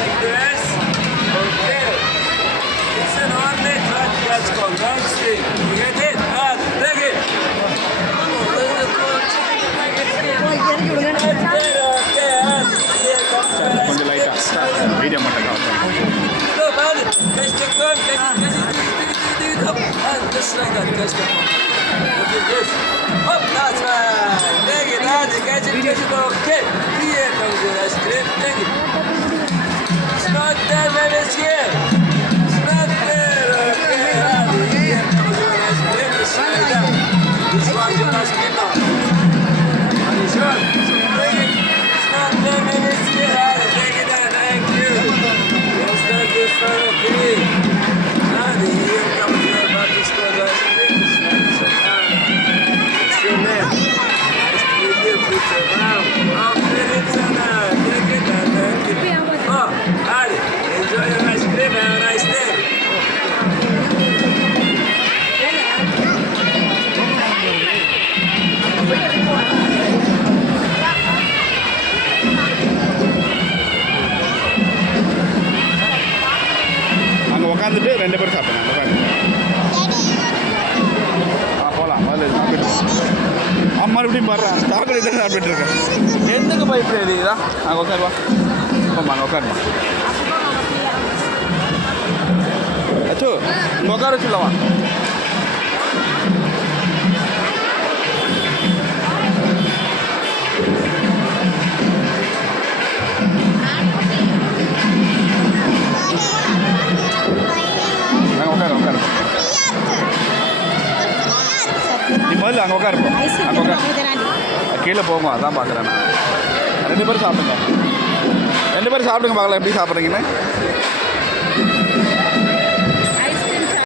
like this. Okay. It's an ornate run. That's called run string. You get it? Take it. கொஞ்சம் லைட்டாக video மட்டும் காமிப்பேன். No, man. Catch the gun. Dig it up. Just like that. Catch the gun. Look at this. Up. That's right. Take it. Catch it. Okay. Here comes the ice cream. Take it. It's not there, man. It's here. It's not there. Okay. Here comes the ice cream. Just like that. This one's your ice cream now. Are you sure? Take it. It's not there, man. It's here. Take it out. Thank you. Yes, that is for okay. And here comes your butterscotch ice cream. It's like so fun. What's your name? Nice to meet you. Put your mouth. Okay, it's enough. Take it out. Thank you. Oh, Harry, enjoy your ice cream. Have a nice day. அங்கே உட்காந்துட்டு 2 பேரும் சாப்பிடுங்க. உட்காந்து போகலாம். அதில் சாப்பிட்டு மறுபடியும் பாடுறேன். சாக்லேட் தான் சாப்பிட்டு இருக்கேன். எதுக்கு பயப்படாது இதுதான். அங்கே உட்காருவா. ஆமாம் அங்கே உட்காருமா. அச்சோ இங்கே உட்கார வச்சுலவா. உட்காரு நீ முதல்ல அங்கே உட்காருப்போம். அங்கே உட்காரு. கீழே போங்க. அதான் பார்க்குறேன் நான். 2 பேரும் சாப்பிடுங்க. 2 பேரும் சாப்பிடுங்க. பார்க்கலாம் எப்படி சாப்பிட்றீங்கன்னு.